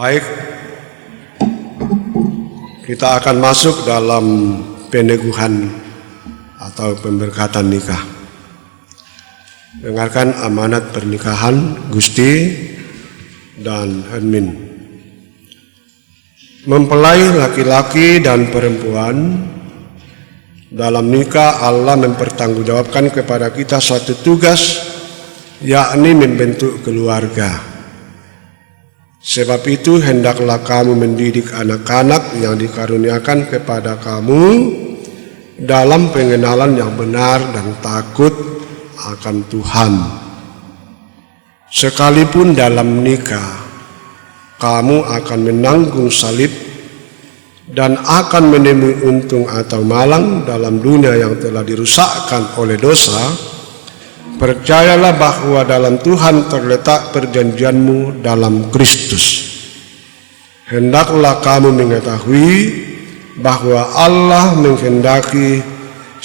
Baik, kita akan masuk dalam peneguhan atau pemberkatan nikah. Dengarkan amanat pernikahan Gusti dan Hermin. Mempelai laki-laki dan perempuan, dalam nikah Allah mempertanggungjawabkan kepada kita suatu tugas, yakni membentuk keluarga. Sebab itu hendaklah kamu mendidik anak-anak yang dikaruniakan kepada kamu dalam pengenalan yang benar dan takut akan Tuhan. Sekalipun dalam nikah, kamu akan menanggung salib dan akan menemui untung atau malang dalam dunia yang telah dirusakkan oleh dosa. Percayalah bahwa dalam Tuhan terletak perjanjianmu dalam Kristus. Hendaklah kamu mengetahui bahwa Allah menghendaki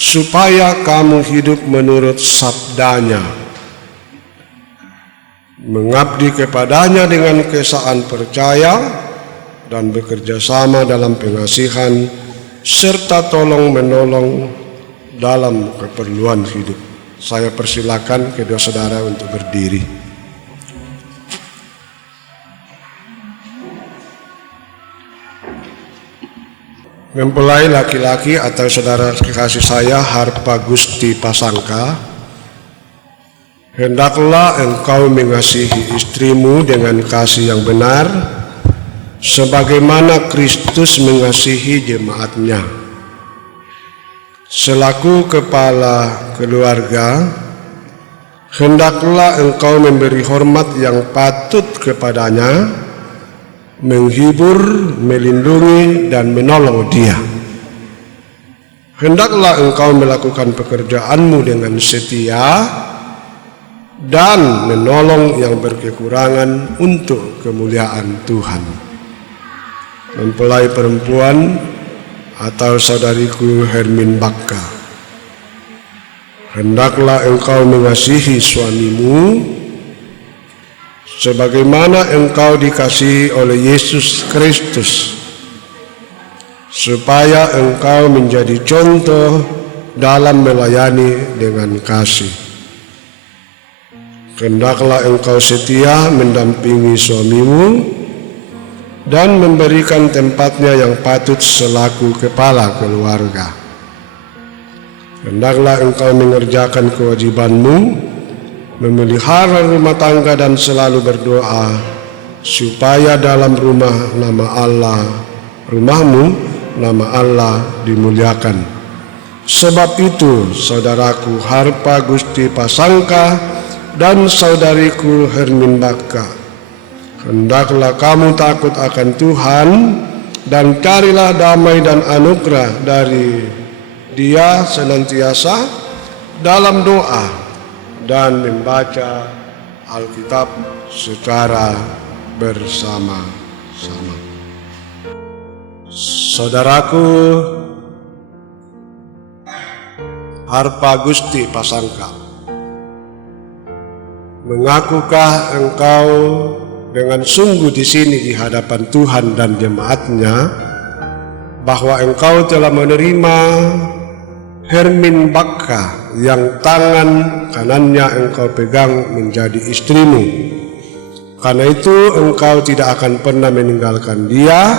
supaya kamu hidup menurut sabdanya, mengabdi kepadanya dengan keesaan percaya dan bekerja sama dalam pengasihan serta tolong-menolong dalam keperluan hidup. Saya persilakan kedua saudara untuk berdiri. Mempelai laki-laki atau saudara kekasih saya Harpa Gusti Pasangka, hendaklah engkau mengasihi istrimu dengan kasih yang benar, sebagaimana Kristus mengasihi jemaatnya. Selaku kepala keluarga, hendaklah engkau memberi hormat yang patut kepadanya, menghibur, melindungi, dan menolong dia. Hendaklah engkau melakukan pekerjaanmu dengan setia dan menolong yang berkekurangan untuk kemuliaan Tuhan. Mempelai perempuan atau saudariku Hermin Bakka, hendaklah engkau mengasihi suamimu sebagaimana engkau dikasihi oleh Yesus Kristus, supaya engkau menjadi contoh dalam melayani dengan kasih. Hendaklah engkau setia mendampingi suamimu dan memberikan tempatnya yang patut selaku kepala keluarga. Hendaklah engkau mengerjakan kewajibanmu, memelihara rumah tangga dan selalu berdoa supaya dalam rumahmu nama Allah dimuliakan. Sebab itu saudaraku Harpa Gusti Pasangka dan saudariku Hermin Bakka, hendaklah kamu takut akan Tuhan dan carilah damai dan anugerah dari Dia senantiasa dalam doa dan membaca Alkitab secara bersama-sama. Saudaraku Harpa Gusti Pasangka, mengakukah engkau dengan sungguh di sini di hadapan Tuhan dan jemaatnya bahwa engkau telah menerima Hermin Bakka yang tangan kanannya engkau pegang menjadi istrimu? Karena itu engkau tidak akan pernah meninggalkan dia,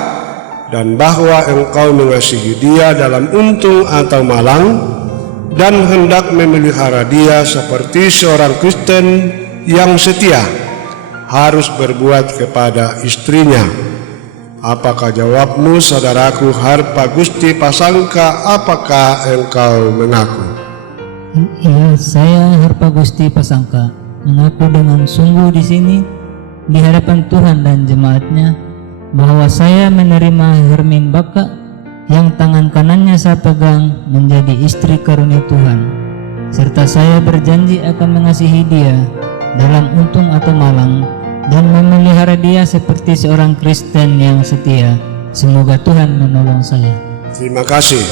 dan bahwa engkau mengasihi dia dalam untung atau malang dan hendak memelihara dia seperti seorang Kristen yang setia harus berbuat kepada istrinya. Apakah jawabmu, saudaraku Harpa Gusti Pasangka? Apakah engkau mengaku? Iya, saya Harpa Gusti Pasangka mengaku dengan sungguh di sini di hadapan Tuhan dan jemaatnya bahwa saya menerima Hermin Bakka yang tangan kanannya saya pegang menjadi istri karunia Tuhan, serta saya berjanji akan mengasihi dia dalam untung atau malang dan memelihara dia seperti seorang Kristen yang setia. Semoga Tuhan menolong saya. Terima kasih.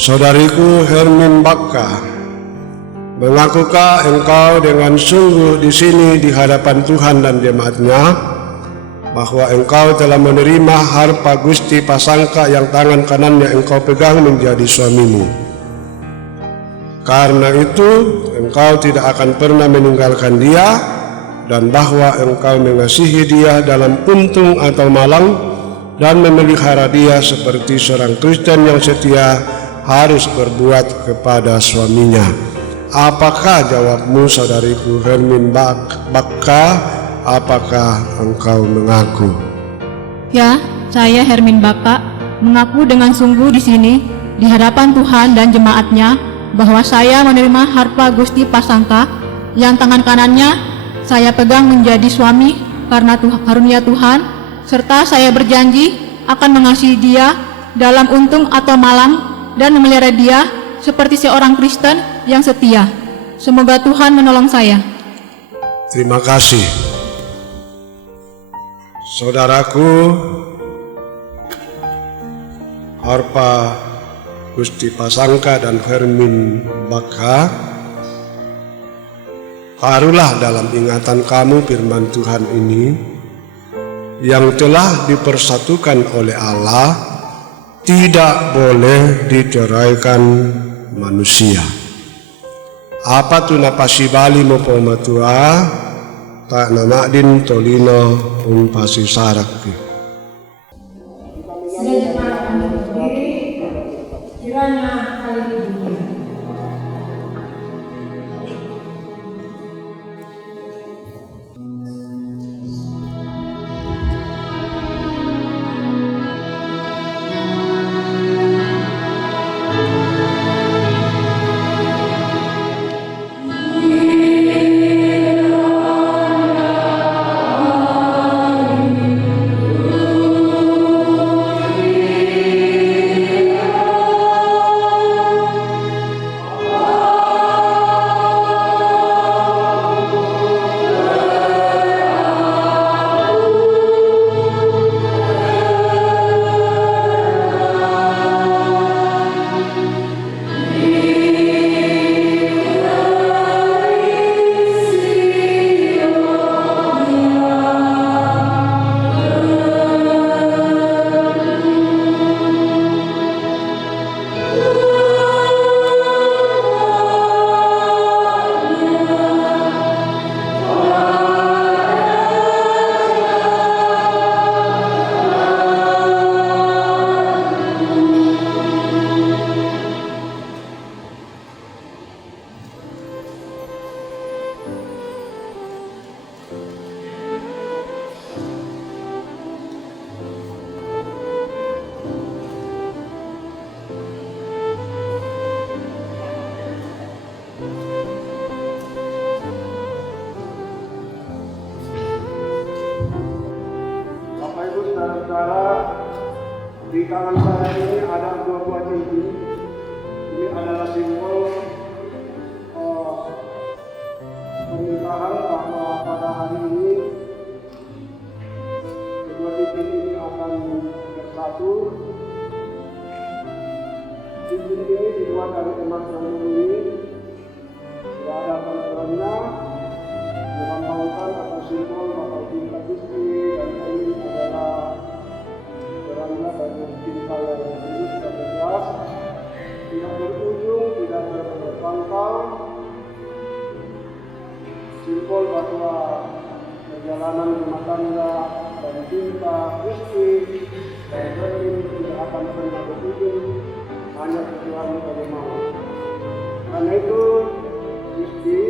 Saudariku Hermin Bakka, mengakukah engkau dengan sungguh di sini di hadapan Tuhan dan jemaatnya bahwa engkau telah menerima harpa Gusti Pasangka yang tangan kanannya engkau pegang menjadi suamimu. Karena itu engkau tidak akan pernah meninggalkan dia, dan bahwa engkau mengasihi dia dalam untung atau malang dan memelihara dia seperti seorang Kristen yang setia harus berbuat kepada suaminya. Apakah jawabmu, saudariku Hermin Bakka? Apakah engkau mengaku? Ya, saya Hermin Bakka mengaku dengan sungguh di sini di hadapan Tuhan dan jemaatnya bahwa saya menerima harpa Gusti Pasangka yang tangan kanannya saya pegang menjadi suami karena karunia Tuhan, serta saya berjanji akan mengasihi dia dalam untung atau malang dan memelihara dia seperti seorang Kristen yang setia. Semoga Tuhan menolong saya. Terima kasih. Saudaraku, harpa Gusti Pasangka dan Hermin Bakka, taruhlah dalam ingatan kamu firman Tuhan ini yang telah dipersatukan oleh Allah tidak boleh diceraikan manusia. Apa tu napasi bali mo po matua tak nama din tolino un pasi sarakki. Kiranya kali ini saudara, di tangan saya ini ada dua buah cincin. Ini adalah simbol pernikahan bahwa pada hari ini kedua cincin ini akan bersatu. Cincin ini dibuat dari emas yang murni. Sudah ada tanda-tandanya melambangkan atau simbol bahwa cinta Gusti dan ini adalah kerana bagi cinta yang tulus dan ikhlas, tidak berujung, tidak berpangkal, simbol bahwa perjalanan rumah tangga dan cinta Gusti dan Hermin tidak akan pernah berujung, hanya kecuali bagaimana. Karena itu Gusti,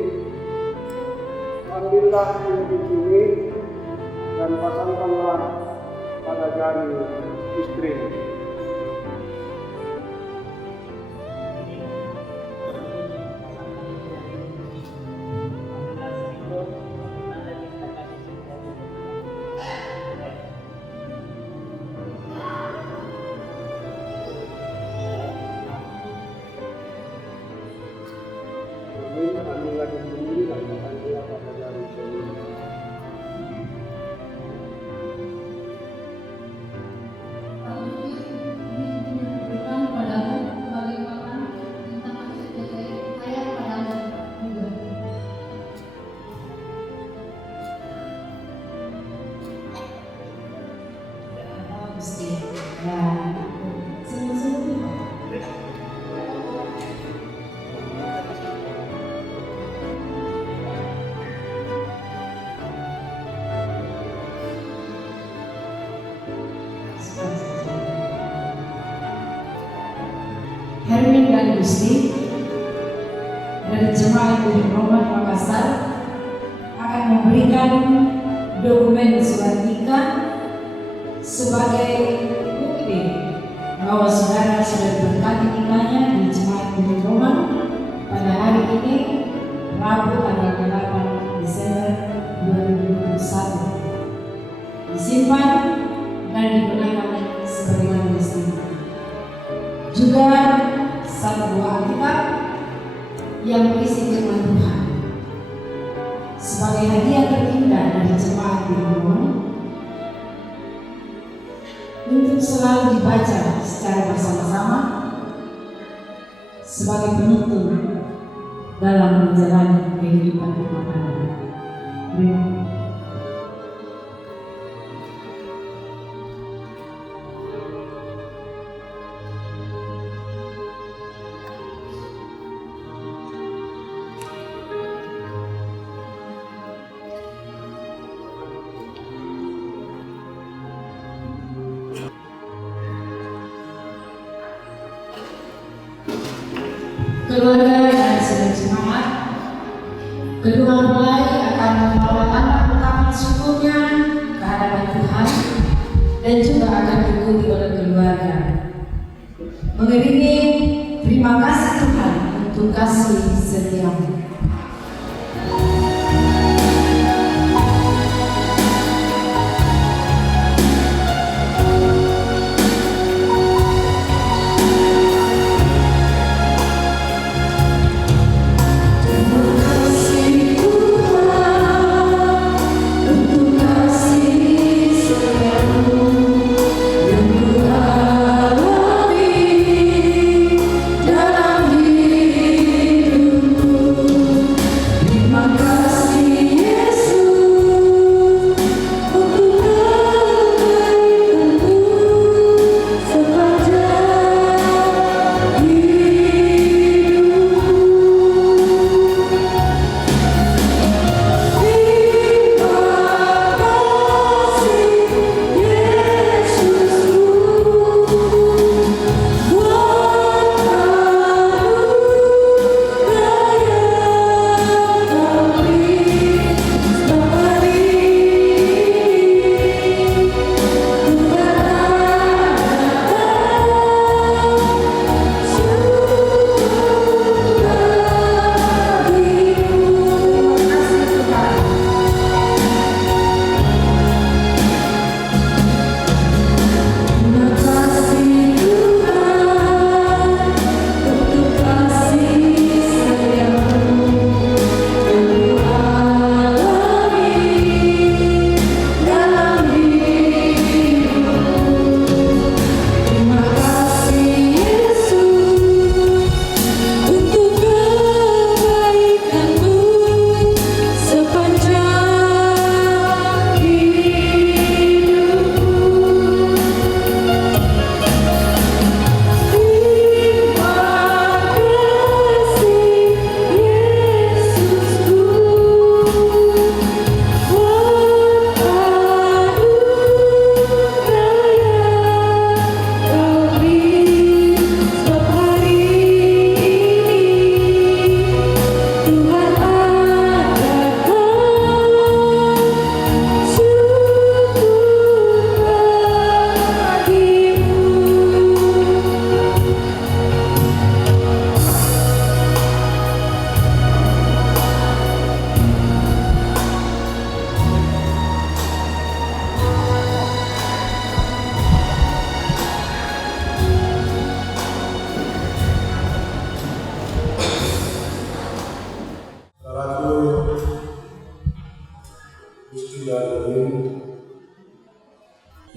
ambillah cincin ini dan pasangkanlah pada jari istri. Ambillah cincin ini dan pasangkanlah pada jari istri. dan sungguh-sungguh Hermin dan Gusti dari Jemaat Budi Roman Makassar akan memberikan dokumen surat nikah sebagai bukti bahwa saudara sudah diberkati nikahnya di Jemaat Budi Roman pada hari ini, Rabu tanggal 8 Desember 2021, disimpan dan digunakan sebagaimana mestinya. Juga satu buah Alkitab yang berisi firman Tuhan sebagai hadiah terindah dari Jemaat Budi Roman untuk selalu dibaca secara bersama-sama sebagai penuntun dalam menjalani kehidupan rumah tangga. Keluarga dan saudara jemaat, kedua mempelai akan membawa anak ungkapan syukurnya ke hadapan Tuhan dan juga akan diikuti oleh keluarga. Mengiringi terima kasih Tuhan untuk kasih setiamu.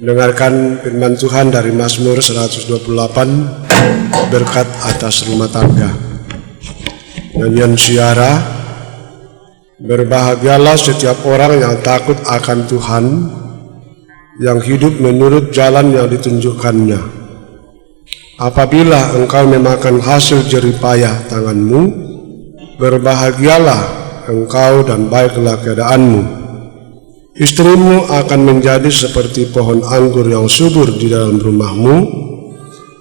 Mendengarkan firman Tuhan dari Mazmur 128, berkat atas rumah tangga. Nyanyian Syiara, berbahagialah setiap orang yang takut akan Tuhan, yang hidup menurut jalan yang ditunjukkannya. Apabila engkau memakan hasil jerih payah tanganmu, berbahagialah engkau dan baiklah keadaanmu. Istrimu akan menjadi seperti pohon anggur yang subur di dalam rumahmu,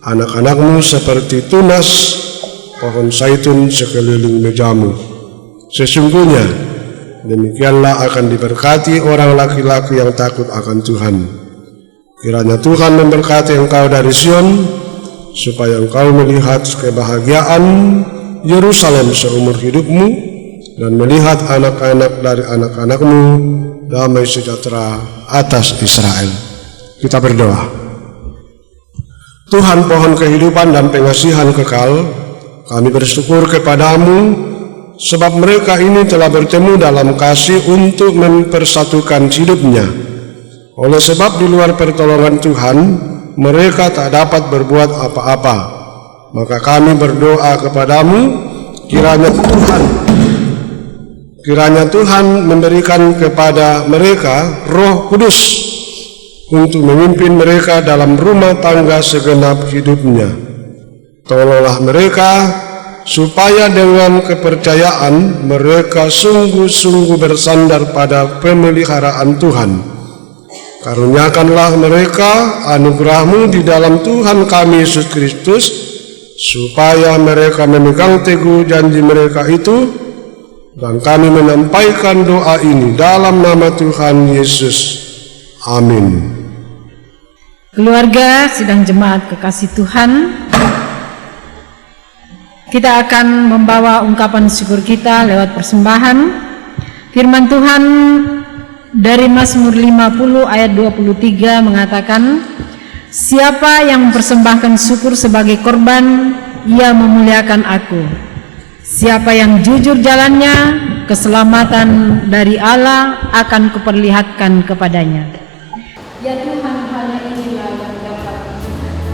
anak-anakmu seperti tunas pohon zaitun sekeliling mejamu. Sesungguhnya demikianlah akan diberkati orang laki-laki yang takut akan Tuhan. Kiranya Tuhan memberkati engkau dari Sion, supaya engkau melihat kebahagiaan Yerusalem seumur hidupmu, dan melihat anak-anak dari anak-anakmu damai sejahtera atas Israel. Kita berdoa. Tuhan pohon kehidupan dan pengasihan kekal, kami bersyukur kepadamu sebab mereka ini telah bertemu dalam kasih untuk mempersatukan hidupnya. Oleh sebab di luar pertolongan Tuhan, mereka tak dapat berbuat apa-apa. Maka kami berdoa kepadamu, kiranya Tuhan memberikan kepada mereka Roh Kudus untuk memimpin mereka dalam rumah tangga segenap hidupnya. Tolonglah mereka supaya dengan kepercayaan mereka sungguh-sungguh bersandar pada pemeliharaan Tuhan. Karuniakanlah mereka anugerah-Mu di dalam Tuhan kami Yesus Kristus, supaya mereka memegang teguh janji mereka itu, dan kami menyampaikan doa ini dalam nama Tuhan Yesus. Amin. Keluarga sidang jemaat kekasih Tuhan, kita akan membawa ungkapan syukur kita lewat persembahan. Firman Tuhan dari Mazmur 50 ayat 23 mengatakan, siapa yang mempersembahkan syukur sebagai korban, ia memuliakan aku. Siapa yang jujur jalannya, keselamatan dari Allah akan kuperlihatkan kepadanya. Ya Tuhan, hanya inilah yang dapat Tuhan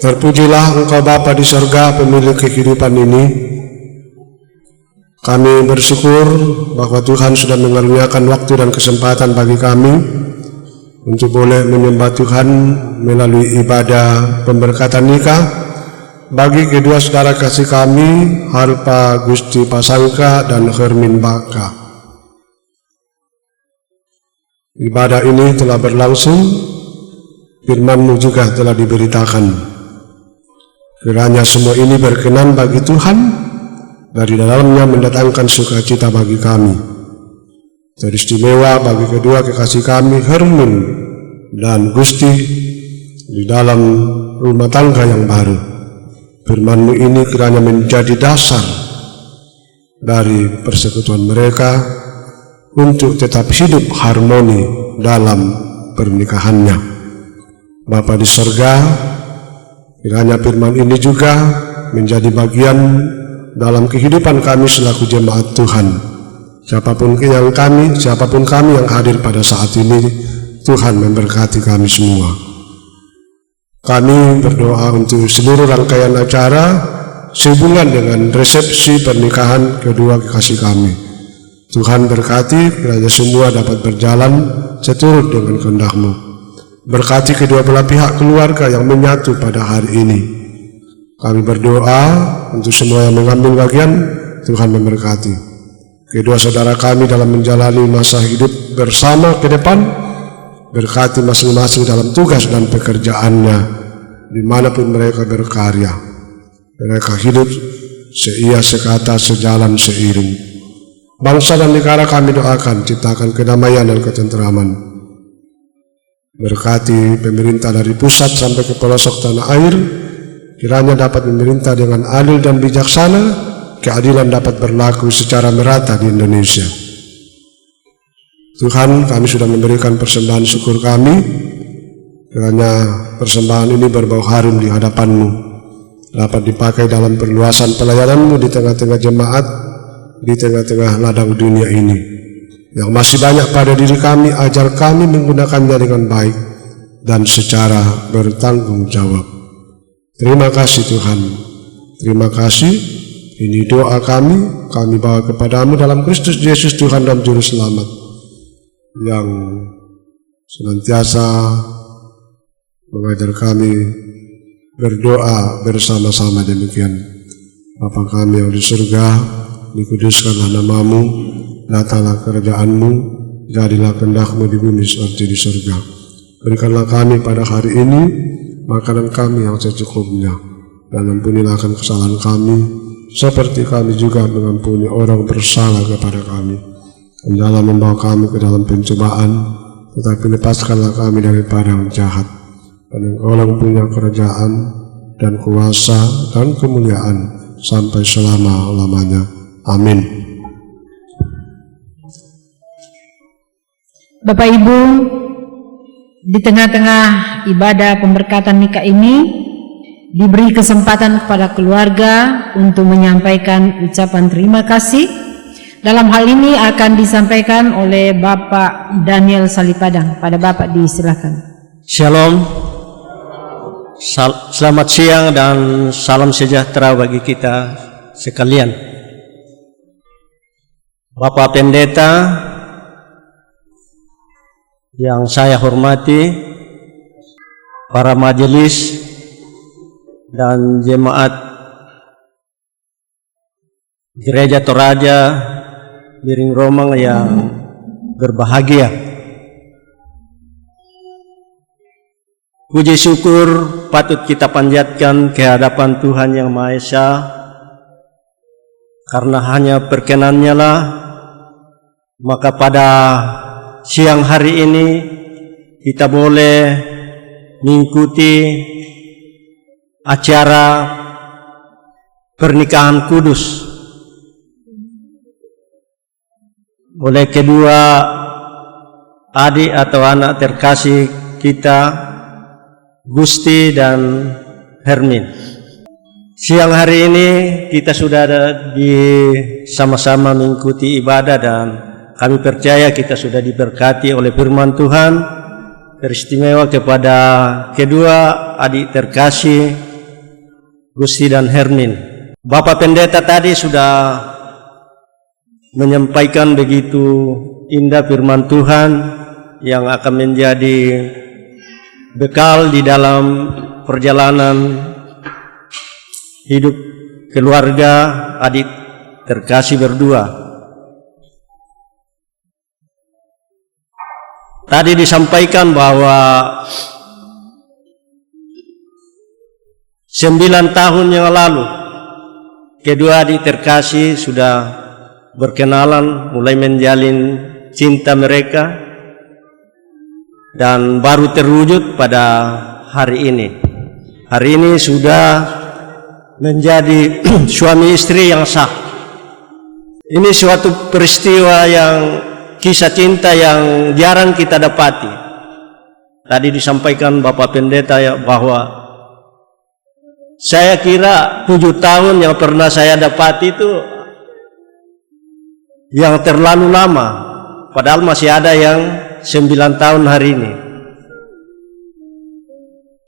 Terpujilah Engkau Bapa di sorga, pemilik kehidupan ini. Kami bersyukur bahwa Tuhan sudah mengaruniakan waktu dan kesempatan bagi kami untuk boleh menyembah Tuhan melalui ibadah pemberkatan nikah bagi kedua saudara kasih kami, Harpa Gusti Pasangka dan Hermin Baka. Ibadah ini telah berlangsung, firman-Mu juga telah diberitakan. Kiranya semua ini berkenan bagi Tuhan, dari dalamnya mendatangkan sukacita bagi kami. Teristimewa bagi kedua kekasih kami, Hermin dan Gusti, di dalam rumah tangga yang baru. Firman-Mu ini kiranya menjadi dasar dari persekutuan mereka untuk tetap hidup harmoni dalam pernikahannya. Bapa di sorga, kiranya firman ini juga menjadi bagian dalam kehidupan kami selaku jemaat Tuhan. Siapapun kami yang hadir pada saat ini, Tuhan memberkati kami semua. Kami berdoa untuk seluruh rangkaian acara sehubungan dengan resepsi pernikahan kedua kekasih kami. Tuhan berkati kiranya semua dapat berjalan seturut dengan kehendak-Mu. Berkati kedua belah pihak keluarga yang menyatu pada hari ini. Kami berdoa untuk semua yang mengambil bagian, Tuhan memberkati. Kedua saudara kami dalam menjalani masa hidup bersama ke depan, berkati masing-masing dalam tugas dan pekerjaannya, dimanapun mereka berkarya. Mereka hidup seia, sekata, sejalan, seiring. Bangsa dan negara kami doakan, ciptakan kedamaian dan ketentraman. Berkati pemerintah dari pusat sampai ke pelosok tanah air, kiranya dapat memerintah dengan adil dan bijaksana, keadilan dapat berlaku secara merata di Indonesia. Tuhan, kami sudah memberikan persembahan syukur kami, kiranya persembahan ini berbau harum di hadapan-Mu, dapat dipakai dalam perluasan pelayanan-Mu di tengah-tengah jemaat, di tengah-tengah ladang dunia ini. Yang masih banyak pada diri kami, ajar kami menggunakannya dengan baik dan secara bertanggung jawab. Terima kasih Tuhan, terima kasih. Ini doa kami bawa kepadamu dalam Kristus Yesus Tuhan dan Juru Selamat, yang senantiasa mengajar kami berdoa bersama-sama demikian. Bapa kami yang di surga, dikuduskanlah nama-Mu, datanglah kerajaan-Mu, jadilah kehendak-Mu di bumi seperti di surga. Berikanlah kami pada hari ini makanan kami yang secukupnya, dan ampunilah akan kesalahan kami, seperti kami juga mengampuni orang bersalah kepada kami. Dan janganlah membawa kami ke dalam pencobaan, tetapi lepaskanlah kami daripada yang jahat. Dan Engkau yang punya kerajaan dan kuasa dan kemuliaan sampai selama-lamanya. Amin. Bapak Ibu, di tengah-tengah ibadah pemberkatan nikah ini diberi kesempatan kepada keluarga untuk menyampaikan ucapan terima kasih. Dalam hal ini akan disampaikan oleh Bapak Daniel Salipadang. Pada Bapak disilakan. Shalom, selamat siang dan salam sejahtera bagi kita sekalian. Bapak Pendeta yang saya hormati, para majelis dan jemaat Gereja Toraja Biring Romang yang berbahagia. Puji syukur patut kita panjatkan ke hadapan Tuhan Yang Maha Esa, karena hanya perkenan-Nya lah maka pada siang hari ini kita boleh mengikuti acara pernikahan kudus oleh kedua adik atau anak terkasih kita, Gusti dan Hermin. Siang hari ini kita sudah ada sama-sama mengikuti ibadah dan kami percaya kita sudah diberkati oleh firman Tuhan, teristimewa kepada kedua adik terkasih Gusti dan Hermin. Bapak Pendeta tadi sudah menyampaikan begitu indah firman Tuhan yang akan menjadi bekal di dalam perjalanan hidup keluarga adik terkasih berdua. Tadi disampaikan bahwa 9 tahun yang lalu kedua adik terkasih sudah berkenalan, mulai menjalin cinta mereka, dan baru terwujud pada hari ini. Hari ini sudah menjadi suami istri yang sah. Ini suatu peristiwa yang kisah cinta yang jarang kita dapati. Tadi disampaikan Bapak Pendeta ya, bahwa saya kira 7 tahun yang pernah saya dapati itu yang terlalu lama, padahal masih ada yang 9 tahun hari ini.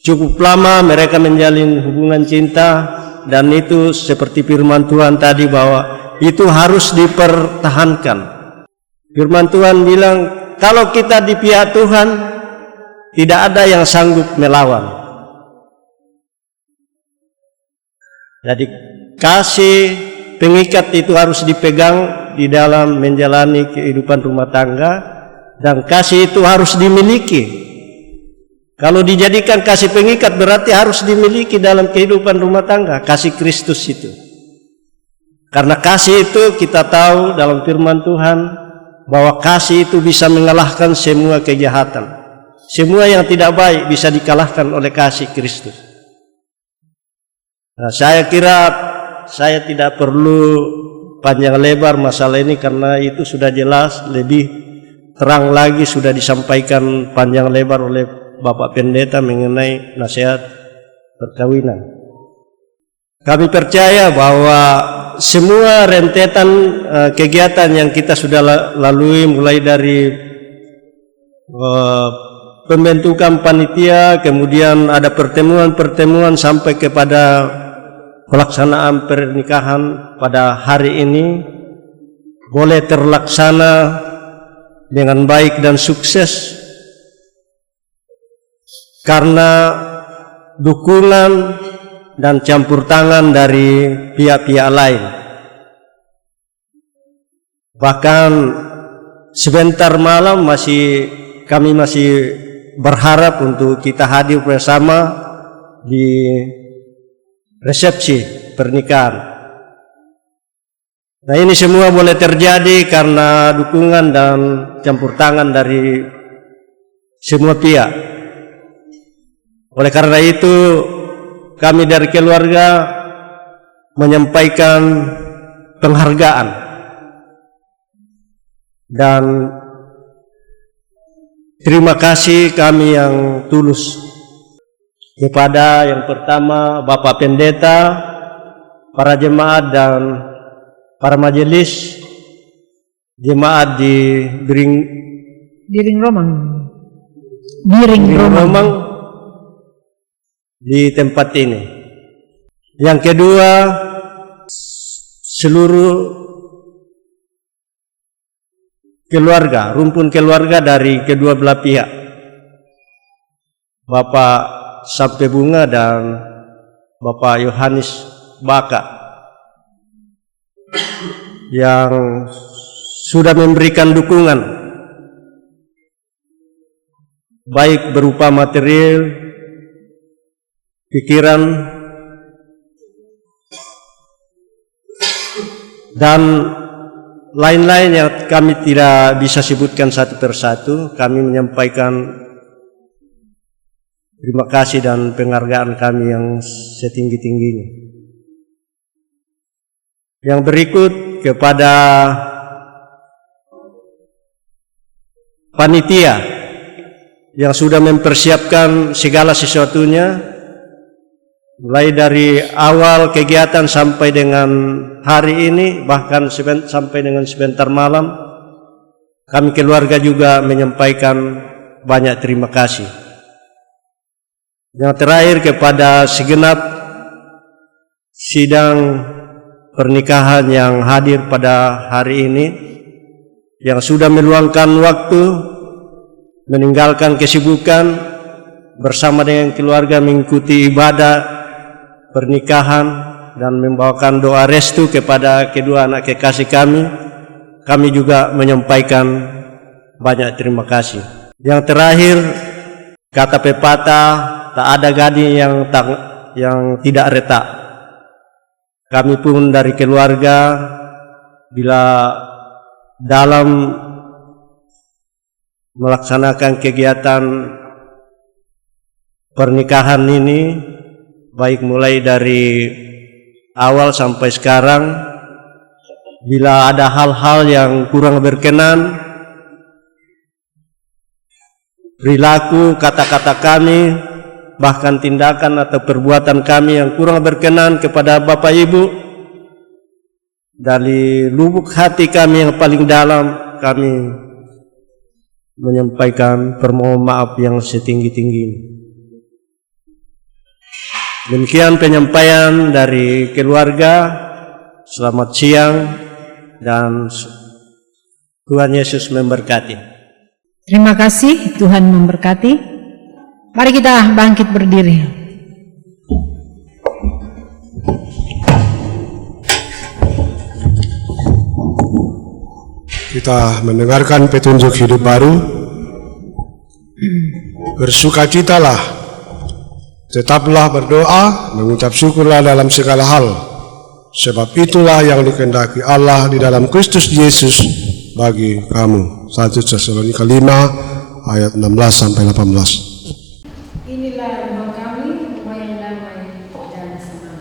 Cukup lama mereka menjalin hubungan cinta, dan itu seperti firman Tuhan tadi bahwa itu harus dipertahankan. Firman Tuhan bilang kalau kita di pihak Tuhan tidak ada yang sanggup melawan. Jadi kasih pengikat itu harus dipegang di dalam menjalani kehidupan rumah tangga, dan kasih itu harus dimiliki. Kalau dijadikan kasih pengikat berarti harus dimiliki dalam kehidupan rumah tangga, kasih Kristus itu. Karena kasih itu kita tahu dalam firman Tuhan bahwa kasih itu bisa mengalahkan semua kejahatan. Semua yang tidak baik bisa dikalahkan oleh kasih Kristus. Nah, saya kira saya tidak perlu panjang lebar masalah ini karena itu sudah jelas, lebih terang lagi sudah disampaikan panjang lebar oleh Bapak Pendeta mengenai nasihat perkawinan. Kami percaya bahwa semua rentetan kegiatan yang kita sudah lalui, mulai dari pembentukan panitia, kemudian ada pertemuan-pertemuan sampai kepada pelaksanaan pernikahan pada hari ini, boleh terlaksana dengan baik dan sukses karena dukungan dan campur tangan dari pihak-pihak lain. Bahkan sebentar malam kami masih berharap untuk kita hadir bersama di resepsi pernikahan. Nah, ini semua boleh terjadi karena dukungan dan campur tangan dari semua pihak. Oleh karena itu, kami dari keluarga menyampaikan penghargaan dan terima kasih kami yang tulus kepada yang pertama Bapak Pendeta, para jemaat dan para majelis jemaat di Biring Romang. Romang di tempat ini. Yang kedua, seluruh keluarga, rumpun keluarga dari kedua belah pihak, Bapak Sampai Bunga dan Bapak Yohanes Baka, yang sudah memberikan dukungan baik berupa material, pikiran, dan lain-lain yang kami tidak bisa sebutkan satu persatu. Kami menyampaikan terima kasih dan penghargaan kami yang setinggi-tingginya. Yang berikut kepada panitia yang sudah mempersiapkan segala sesuatunya, mulai dari awal kegiatan sampai dengan hari ini, bahkan sampai dengan sebentar malam, kami keluarga juga menyampaikan banyak terima kasih. Yang terakhir kepada segenap sidang pernikahan yang hadir pada hari ini, yang sudah meluangkan waktu, meninggalkan kesibukan bersama dengan keluarga mengikuti ibadah pernikahan dan membawakan doa restu kepada kedua anak kekasih kami. Kami juga menyampaikan banyak terima kasih. Yang terakhir, kata pepatah, tak ada gading yang tidak retak. Kami pun dari keluarga, bila dalam melaksanakan kegiatan pernikahan ini, baik mulai dari awal sampai sekarang, bila ada hal-hal yang kurang berkenan, perilaku, kata-kata kami, bahkan tindakan atau perbuatan kami yang kurang berkenan kepada Bapak Ibu, dari lubuk hati kami yang paling dalam, kami menyampaikan permohonan maaf yang setinggi-tingginya. Demikian penyampaian dari keluarga. Selamat siang dan Tuhan Yesus memberkati. Terima kasih, Tuhan memberkati. Mari kita bangkit berdiri. Kita mendengarkan petunjuk hidup baru. Bersukacitalah, tetaplah berdoa, mengucap syukurlah dalam segala hal, sebab itulah yang dikehendaki Allah di dalam Kristus Yesus bagi kamu. 1 Tesalonika 5 ayat 16 sampai 18. Inilah rumah kami, rumah yang damai dan senang.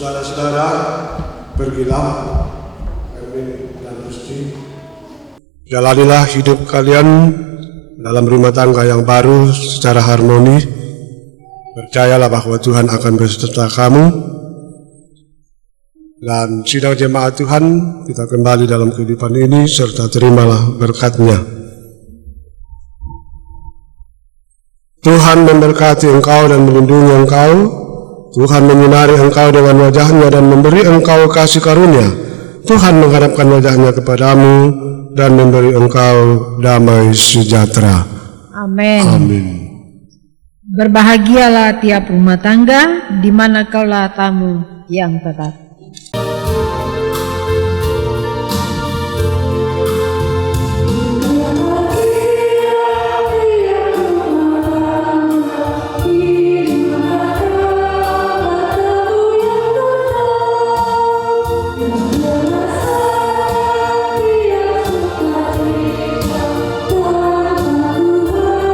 Saudara-saudara, pergilah Erwin dan Rusti, jalanilah hidup kalian dalam rumah tangga yang baru secara harmoni. Percayalah bahwa Tuhan akan beserta kamu. Dan sidang jemaat Tuhan, kita kembali dalam kehidupan ini serta terimalah berkat-Nya. Tuhan memberkati engkau dan melindungi engkau. Tuhan menyinari engkau dengan wajah-Nya dan memberi engkau kasih karunia. Tuhan menghadapkan wajah-Nya kepadamu dan memberi engkau damai sejahtera. Amin. Amin. Berbahagialah tiap rumah tangga di mana kaulah tamu yang tetap. Tuhan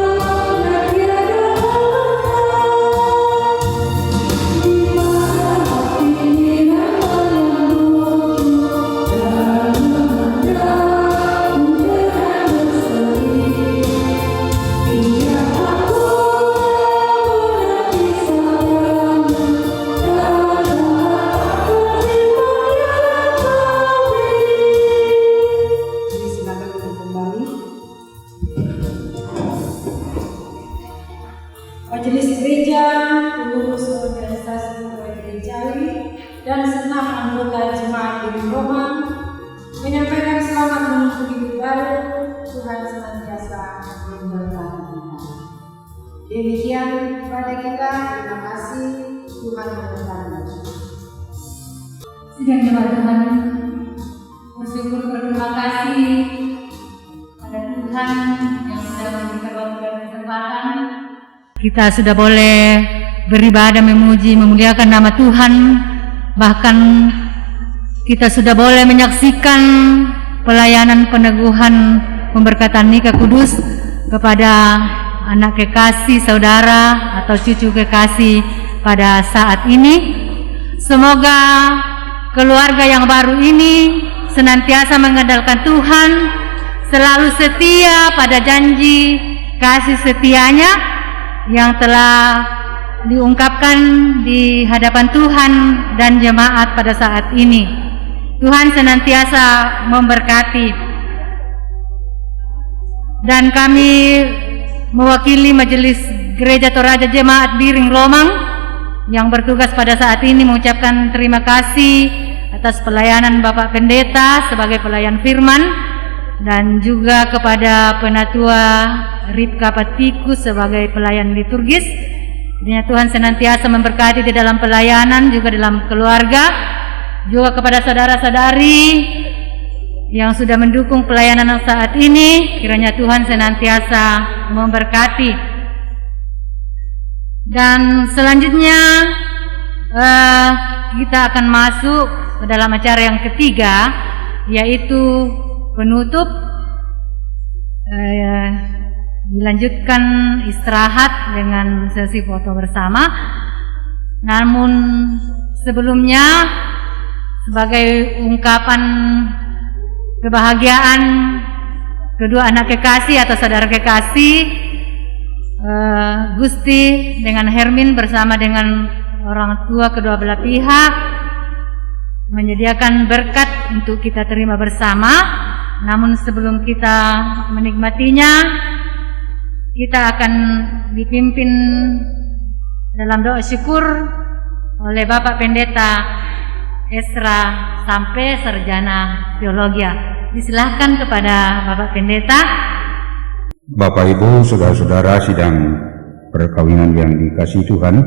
Demikian jemaat Tuhan, bersyukur berterima kasih pada Tuhan yang sudah memberikan waktu dan kesempatan. Kita sudah boleh beribadah, memuji, memuliakan nama Tuhan. Bahkan kita sudah boleh menyaksikan pelayanan peneguhan pemberkatan nikah kudus kepada anak kekasih saudara atau cucu kekasih pada saat ini. Semoga keluarga yang baru ini senantiasa mengandalkan Tuhan, selalu setia pada janji kasih setianya yang telah diungkapkan di hadapan Tuhan dan jemaat pada saat ini. Tuhan senantiasa memberkati. Dan kami mewakili Majelis Gereja Toraja Jemaat Biring Lomang yang bertugas pada saat ini mengucapkan terima kasih atas pelayanan Bapak Pendeta sebagai pelayan firman, dan juga kepada Penatua Ripka Patikus sebagai pelayan liturgis. Kiranya Tuhan senantiasa memberkati di dalam pelayanan, juga dalam keluarga, juga kepada saudara-saudari yang sudah mendukung pelayanan saat ini. Kiranya Tuhan senantiasa memberkati. Dan selanjutnya kita akan masuk ke dalam acara yang ketiga, yaitu penutup. Dilanjutkan istirahat dengan sesi foto bersama. Namun sebelumnya, sebagai ungkapan kebahagiaan kedua anak kekasih atau saudara kekasih, Gusti dengan Hermin bersama dengan orang tua kedua belah pihak menyediakan berkat untuk kita terima bersama. Namun sebelum kita menikmatinya, kita akan dipimpin dalam doa syukur oleh Bapak Pendeta Esra Sampe, Sarjana Teologi. Disilahkan kepada Bapak Pendeta. Bapak Ibu, saudara-saudara sidang perkawinan yang dikasihi Tuhan,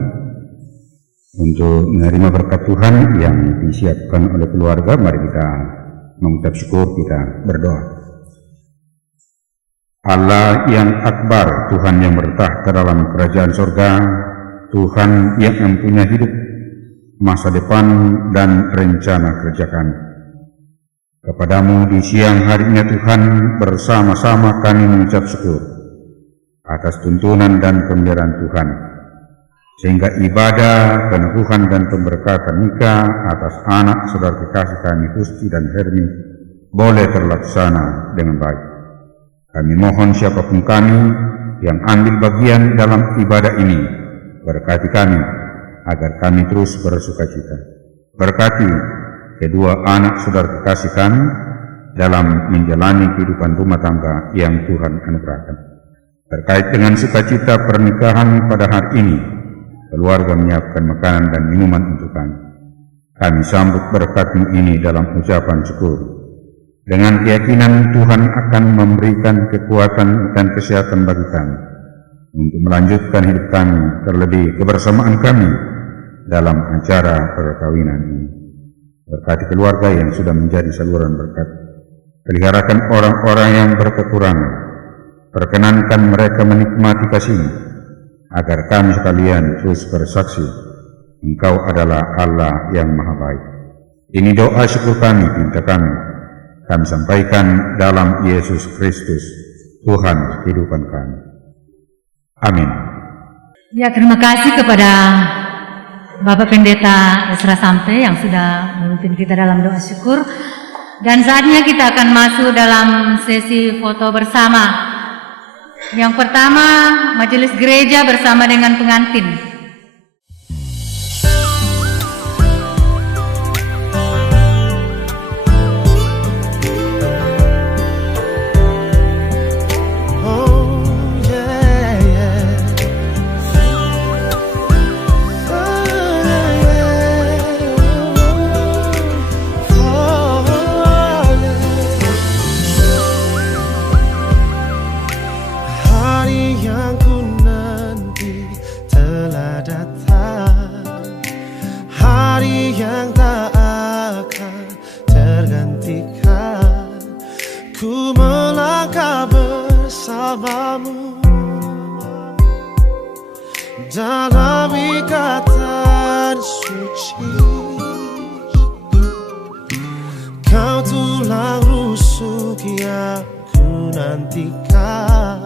untuk menerima berkat Tuhan yang disiapkan oleh keluarga, mari kita mengucap syukur, kita berdoa. Allah yang akbar, Tuhan yang bertahta dalam kerajaan sorga, Tuhan yang mempunyai hidup, masa depan, dan rencana kerjakan. Kepadamu di siang harinya Tuhan, bersama-sama kami mengucap syukur atas tuntunan dan pemeliharaan Tuhan, sehingga ibadah, peneguhan, dan pemberkatan nikah atas anak saudara kekasih kami Gusti dan Hermi boleh terlaksana dengan baik. Kami mohon siapapun kami yang ambil bagian dalam ibadah ini, berkati kami agar kami terus bersukacita. Berkati kedua anak saudara kekasih kami dalam menjalani kehidupan rumah tangga yang Tuhan anugerahkan. Terkait dengan sukacita pernikahan pada hari ini, keluarga menyiapkan makanan dan minuman untuk kami. Kami sambut berkat-Mu ini dalam ucapan syukur. Dengan keyakinan Tuhan akan memberikan kekuatan dan kesehatan bagi kami untuk melanjutkan hidup kami, terlebih kebersamaan kami dalam acara perkawinan ini. Berkati keluarga yang sudah menjadi saluran berkat. Peliharakan orang-orang yang berkekurangan. Perkenankan mereka menikmati kasih-Mu, agar kami sekalian terus bersaksi Engkau adalah Allah yang Maha Baik. Ini doa syukur kami, pinta kami sampaikan dalam Yesus Kristus, Tuhan kehidupan kami. Amin. Ya, terima kasih kepada Bapak Pendeta Esra Sampe yang sudah memimpin kita dalam doa syukur. Dan saatnya kita akan masuk dalam sesi foto bersama. Yang pertama, majelis gereja bersama dengan pengantin. Hari yang ku nanti telah ku melangkah bersamamu dalam ikatan suci. Kau tulang rusuk yang ku nantikan,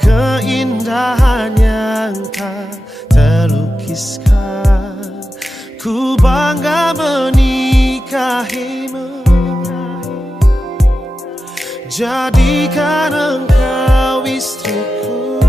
keindahan yang tak terlukiskan. Ku bangga menikahimu, jadikan engkau istriku.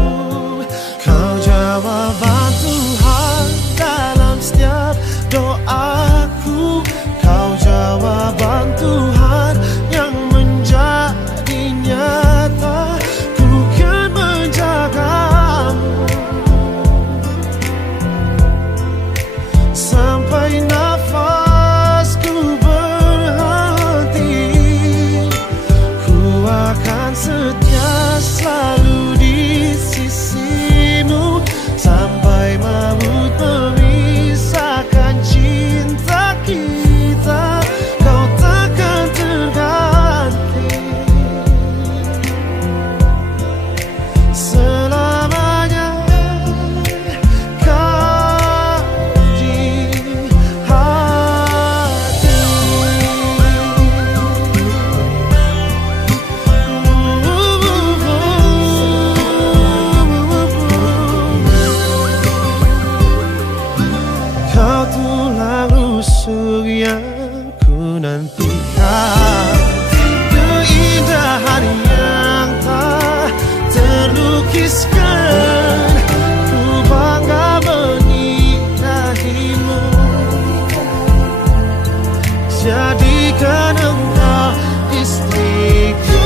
Kau jawaban Tuhan dalam setiap doaku. Kau jawaban Tuhan yang menjadi nyata. Ku kan menjagamu sampai nafasku berhenti. Ku akan setia selalu di sisimu sampai maut memisahkan cinta kita. Kau takkan terganti selamanya. Kau di hati. Kau tulang rusuk yang ku nantikan, keindahan yang tak terlukiskan. Ku bangga menikahimu, jadikan engkau istriku.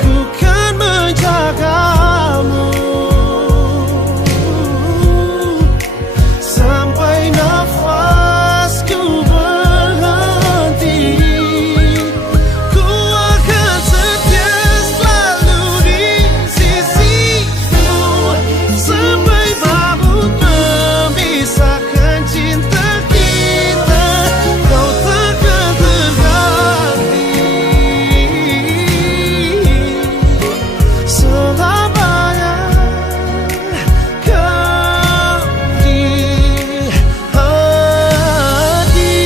Ku kan menjagamu sampai nafasku berhenti. Ku akan setia selalu di sisimu sampai maut memisahkan cinta kita. Kau takkan terganti selamanya. Kau di hati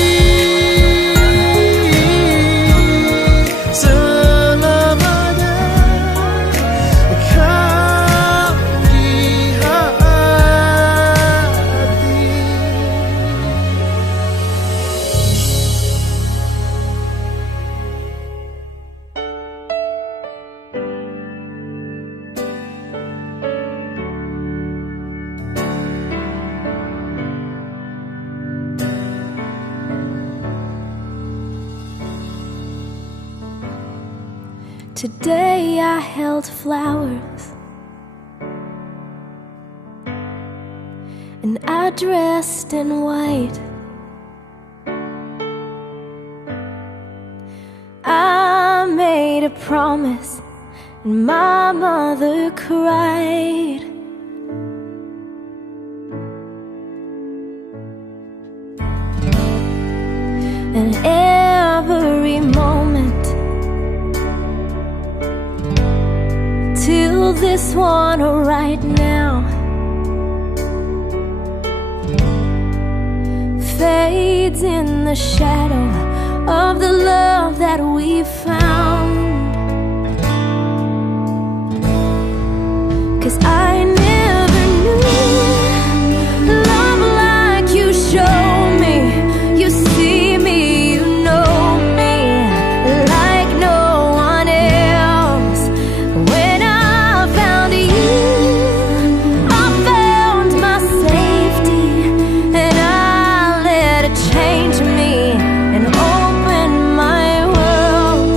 selamanya. Kau di hati. Today I held flowers and I dressed in white. I made a promise and my mother cried. And every moment till this one right now fades in the shadow of the love that we found. 'Cause I never knew love like you show me. You see me, you know me like no one else. When I found you, I found my safety, and I let it change me and open my world.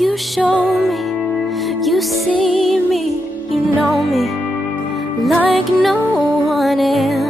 you show me, you see me, you know me like no one else.